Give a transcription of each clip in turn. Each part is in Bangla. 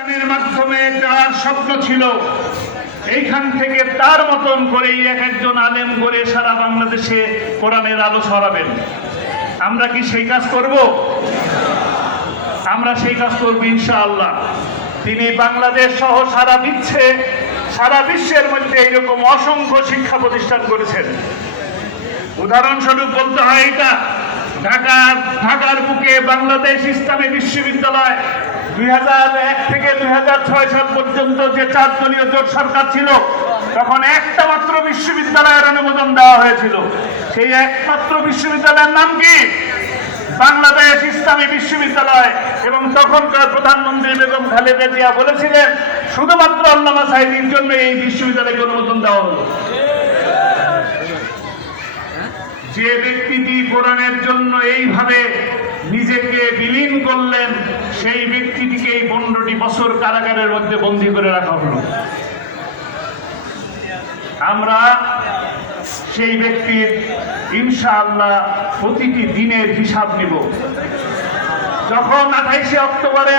কোরআনের মাধ্যমে যার স্বপ্ন ছিল এইখান থেকে তার মতন করেই এক একজন আলেম করে সারা বাংলাদেশে কোরআনের আলো ছড়াবেন। আমরা কি সেই কাজ করব? আমরা সেই কাজ করব ইনশাআল্লাহ। তিনি বাংলাদেশ সহ সারা বিশ্বের মধ্যে এইরকম অসংখ্য শিক্ষা প্রতিষ্ঠান করেছেন। উদাহরণস্বরূপ বলতে হয়, এটা ঢাকার বুকে বাংলাদেশ ইসলামী বিশ্ববিদ্যালয় 2001 থেকে 2006 সাল পর্যন্ত যে 4 দলীয় জোট সরকার ছিল, তখন একটা মাত্র বিশ্ববিদ্যালয়ের অনুমোদন দেওয়া হয়েছিল। সেই একমাত্র বিশ্ববিদ্যালয়ের নাম কি? বাংলাদেশ ইসলামী বিশ্ববিদ্যালয়। এবং তখনকার প্রধানমন্ত্রী বেগম খালেদা জিয়া বলেছিলেন, শুধুমাত্র আল্লামা সাঈদীর জন্য এই বিশ্ববিদ্যালয়কে অনুমোদন দেওয়া হলো। যে ব্যক্তিটি কোরআনের জন্য এইভাবে নিজেকে বিলীন করলেন, সেই ব্যক্তিটিকে 15টি বছর কারাগারের মধ্যে বন্দী করে রাখা হলো। আমরা সেই ব্যক্তির ইনশাআল্লাহ প্রতিটি দিনের হিসাব নিব। যখন 28শে অক্টোবরে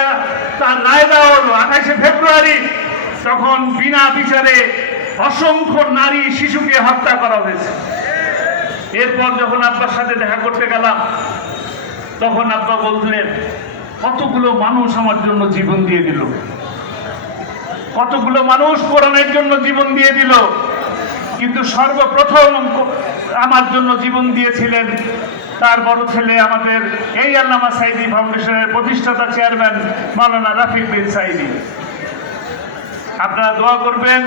তার রায় দেওয়া হলো, 28শে ফেব্রুয়ারি, তখন বিনা বিচারে অসংখ্য নারী শিশুকে হত্যা করা হয়েছে। এরপর যখন আব্বার সাথে দেখা করতে গেলাম, তখন আব্বা বললেন, কতগুলো মানুষ আমার জন্য জীবন দিয়ে দিল, কতগুলো মানুষ কোরআনের জন্য জীবন দিয়ে দিল, কিন্তু সর্বপ্রথম আমার জন্য জীবন দিয়েছিলেন তার বড় ছেলে, আমাদের এই আল্লামা সাঈদী ফাউন্ডেশনের প্রতিষ্ঠাতা চেয়ারম্যান মাওলানা রাফিক বিন সাঈদী। আপনারা দোয়া করবেন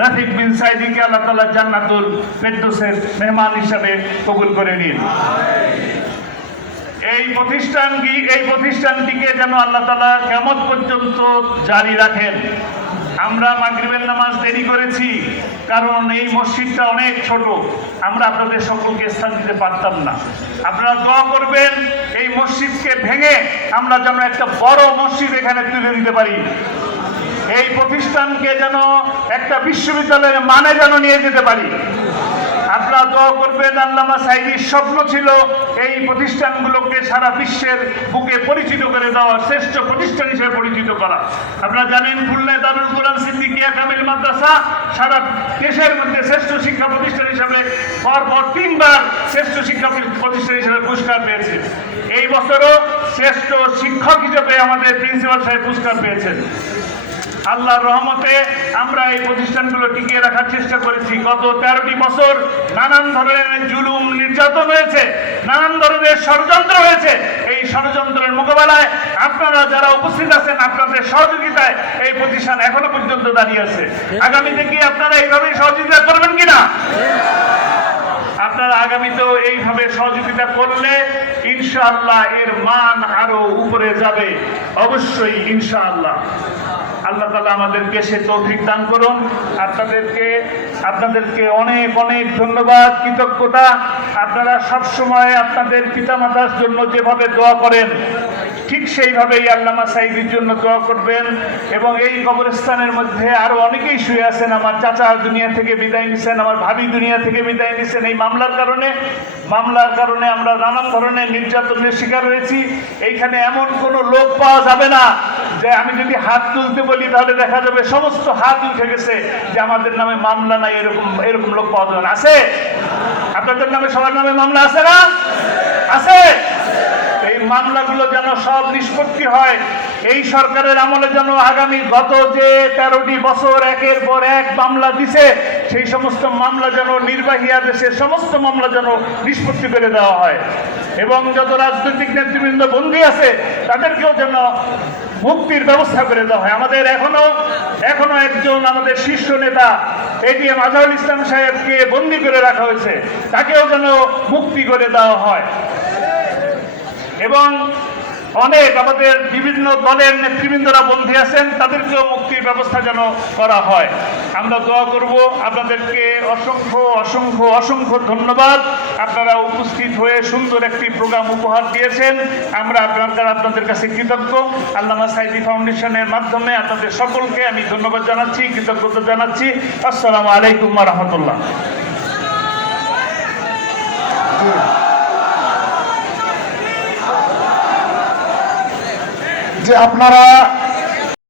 রাফিক বিন সাঈদীকে আল্লাহ তাআলা জান্নাতুল ফেরদৌসের মেহমান হিসাবে কবুল করে নিন। এই প্রতিষ্ঠানটিকে যেন আল্লাহ তাআলা কিয়ামত পর্যন্ত জারি রাখেন। আমরা মাগরিবের নামাজ দেরি করেছি, কারণ এই মসজিদটা অনেক ছোট, আমরা আপনাদের সকলকে স্থান দিতে পারতাম না। আপনারা দোয়া করবেন এই মসজিদকে ভেঙে আমরা যেন একটা বড় মসজিদ এখানে তুলে দিতে পারি। এই প্রতিষ্ঠানকে যেন একটা বিশ্ববিদ্যালয়ের মানে যেন নিয়ে যেতে পারি। আপনারা দোয়া করবেন, আল্লামা সাঈদীর স্বপ্ন ছিল এই প্রতিষ্ঠানগুলোকে সারা বিশ্বের বুকে পরিচিত করে দেওয়া, শ্রেষ্ঠ প্রতিষ্ঠান হিসেবে পরিচিত করা। আপনারা জানেন, খুলনায় দারুল কোরআন সিদ্দিকিয়া কামিল মাদ্রাসা সারা দেশের মধ্যে শ্রেষ্ঠ শিক্ষা প্রতিষ্ঠান হিসেবে পরপর 3 বার শ্রেষ্ঠ শিক্ষা প্রতিষ্ঠান হিসেবে পুরস্কার পেয়েছে। এই বছরও শ্রেষ্ঠ শিক্ষক হিসেবে আমাদের প্রিন্সিপাল সাহেব পুরস্কার পেয়েছেন। আল্লাহর রহমতে আমরা এই প্রতিষ্ঠানগুলো টিকিয়ে রাখার চেষ্টা করেছি। গত 13টি বছর নানান ধরনের জুলুম নির্যাতন হয়েছে, নানান ধরনের ষড়যন্ত্র হয়েছে। এই ষড়যন্ত্রের মোকাবেলায় আপনারা যারা উপস্থিত আছেন, আপনাদের সহযোগিতায় এই প্রতিষ্ঠান এখনো পর্যন্ত দাঁড়িয়ে আছে। আগামীতে কি আপনারা এইভাবেই সহযোগিতা করবেন কিনা? আপনারা আগামীতেও এইভাবে সহযোগিতা করলে ইনশাআল্লাহ এর মান আরো উপরে যাবে, অবশ্যই ইনশাআল্লাহ। আল্লাহ তাআলা আমাদেরকে সে তৌফিক দান করুন। আপনাদেরকে অনেক অনেক ধন্যবাদ, কৃতজ্ঞতা। আপনারা সবসময় আপনাদের পিতামাতার জন্য যেভাবে দোয়া করেন, ঠিক সেইভাবেই আল্লামা সাঈদীর জন্য দোয়া করবেন। এবং এই কবরস্থানের মধ্যে আরো অনেকেই শুয়ে আছেন। আমার চাচা দুনিয়া থেকে বিদায় নিছেন, আমার ভাবি দুনিয়া থেকে বিদায় নিছেন। এই মামলার কারণে আমরা নানান ধরনের নির্যাতনের শিকার হয়েছি। এইখানে এমন কোনো লোক পাওয়া যাবে না যে আমি যদি হাত তুলতে বলি তাহলে দেখা যাবে সমস্ত হাত উঠে গেছে যে আমাদের নামে মামলা নাই, এরকম লোক পাওয়া যাবে না। আছে? আপনাদের নামে, সবার নামে মামলা আছে না? আছে? এই মামলাগুলো যেন সব নিষ্পত্তি হয়। এই সরকারের আমলে যেন আগামী গত যে 13টি বছর একের পর এক মামলা দিছে, সেই সমস্ত মামলা যেন নির্বাহী আদেশের সমস্ত মামলা যেন নিষ্পত্তি করে দেওয়া হয়। এবং যত রাজনৈতিক নেতৃবৃন্দ বন্দী আছে তাদেরকেও যেন মুক্তির ব্যবস্থা করে দেওয়া হয়। আমাদের এখনো একজন আমাদের শীর্ষ নেতা এটিএম আজহারুল ইসলাম সাহেবকে বন্দী করে রাখা হয়েছে, তাকেও যেন মুক্তি করে দেওয়া হয়। এবং অনেক আমাদের বিভিন্ন দলের নেতৃবৃন্দরা বন্দী আছেন, তাদেরকেও মুক্তির ব্যবস্থা যেন করা হয়। আমরা দোয়া করব। আপনাদেরকে অসংখ্য অসংখ্য অসংখ্য ধন্যবাদ। আপনারা উপস্থিত হয়ে সুন্দর একটি প্রোগ্রাম উপহার দিয়েছেন। আমরা আপনাদের কাছে কৃতজ্ঞ। আল্লামা সাঈদী ফাউন্ডেশনের মাধ্যমে আপনাদের সকলকে আমি ধন্যবাদ জানাচ্ছি, কৃতজ্ঞতা জানাচ্ছি। আসসালামু আলাইকুম ওয়া রাহমাতুল্লাহ। যে আপনারা